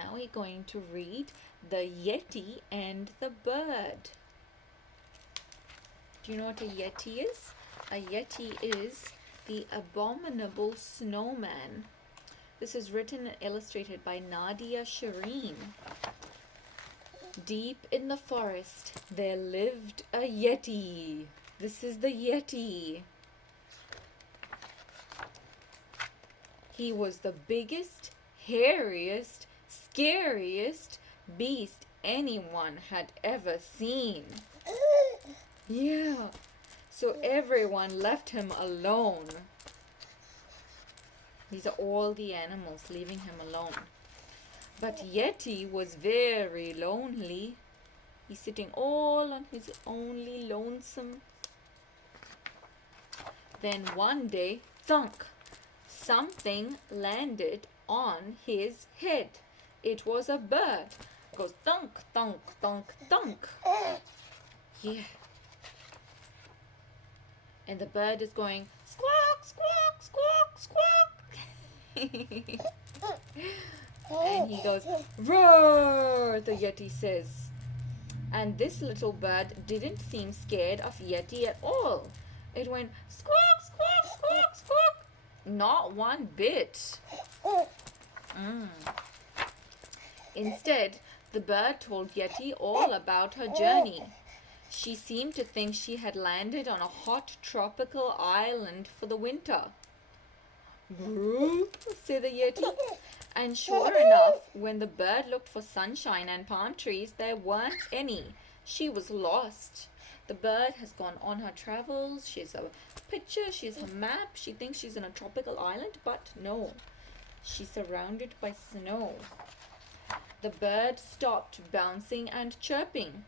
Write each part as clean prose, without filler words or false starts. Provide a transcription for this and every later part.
Now we're going to read The Yeti and the Bird. Do you know what a yeti is? A yeti is the abominable snowman. This is written and illustrated by Nadia Shireen. Deep in the forest, there lived a yeti. This is the yeti. He was the biggest, hairiest, scariest beast anyone had ever seen. Yeah, so everyone left him alone. These are all the animals leaving him alone. But Yeti was very lonely. He's sitting all on his only lonesome. Then one day, thunk, something landed on his head. It was a bird. It goes thunk, thunk, thunk, thunk. Yeah. And the bird is going squawk, squawk, squawk, squawk. And he goes, roar, the Yeti says. And this little bird didn't seem scared of Yeti at all. It went squawk, squawk, squawk, squawk. Not one bit. Instead, the bird told Yeti all about her journey. She seemed to think she had landed on a hot tropical island for the winter. Broop, said the Yeti. And sure enough, when the bird looked for sunshine and palm trees, there weren't any. She was lost. The bird has gone on her travels. She has a picture, she has a map. She thinks she's in a tropical island, but no. She's surrounded by snow. The bird stopped bouncing and chirping.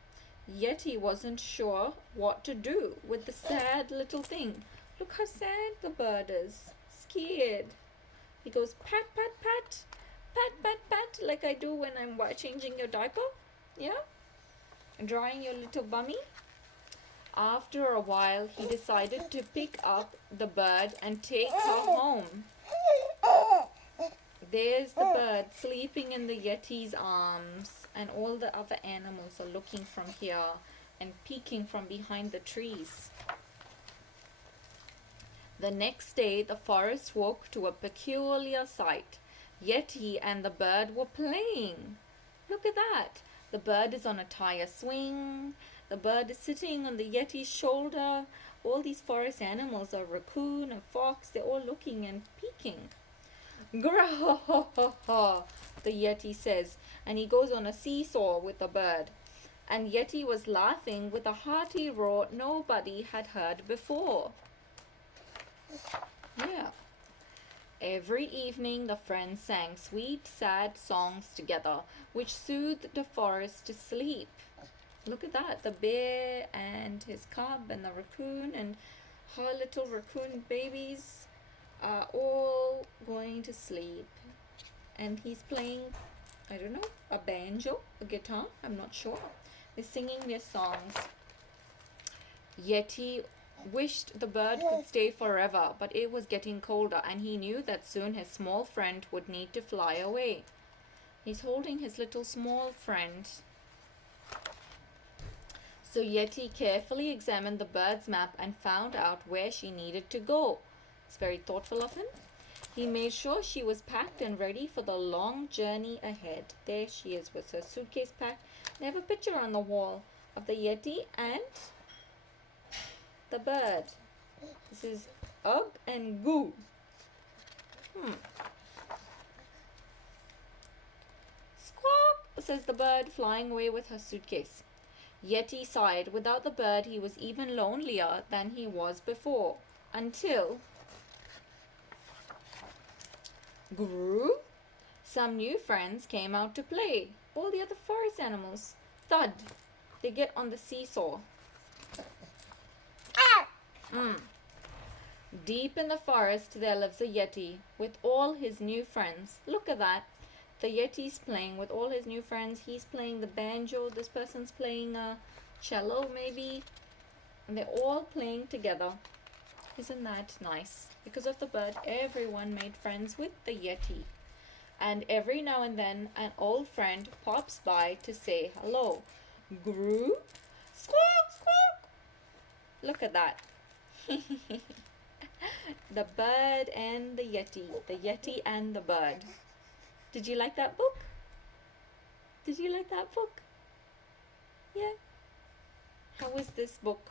Yeti wasn't sure what to do with the sad little thing. Look how sad the bird is. Scared. He goes pat, pat, pat. Pat, pat, pat, like I do when I'm changing your diaper. Yeah? Drying your little bummy. After a while, he decided to pick up the bird and take her home. There's the bird sleeping in the Yeti's arms, and all the other animals are looking from here and peeking from behind the trees. The next day, the forest woke to a peculiar sight. Yeti and the bird were playing. Look at that. The bird is on a tire swing. The bird is sitting on the Yeti's shoulder. All these forest animals, a raccoon, a fox, they're all looking and peeking. Gra-ha-ha-ha, the Yeti says, and he goes on a seesaw with the bird. And Yeti was laughing with a hearty roar nobody had heard before. Yeah. Every evening the friends sang sweet, sad songs together, which soothed the forest to sleep. Look at that, the bear and his cub and the raccoon and her little raccoon babies are all going to sleep. And he's playing, I don't know, a banjo, a guitar, I'm not sure. They're singing their songs. Yeti wished the bird could stay forever, but it was getting colder and he knew that soon his small friend would need to fly away. He's holding his little small friend. So Yeti carefully examined the bird's map and found out where she needed to go. It's very thoughtful of him. He made sure she was packed and ready for the long journey ahead. There she is with her suitcase packed. They have a picture on the wall of the Yeti and the bird. This is Ugg and Goo. Squawk, says the bird, flying away with her suitcase. Yeti sighed. Without the bird, he was even lonelier than he was before. Until Guru, some new friends came out to play. All the other forest animals. Thud. They get on the seesaw. Deep in the forest there lives a Yeti with all his new friends. Look at that. The Yeti's playing with all his new friends. He's playing the banjo. This person's playing a cello maybe. And they're all playing together. Isn't that nice? Because of the bird, everyone made friends with the Yeti. And every now and then an old friend pops by to say hello. Group? Squawk, squawk. Look at that. The bird and the yeti. The yeti and the bird. Did you like that book? Did you like that book? Yeah. How was this book?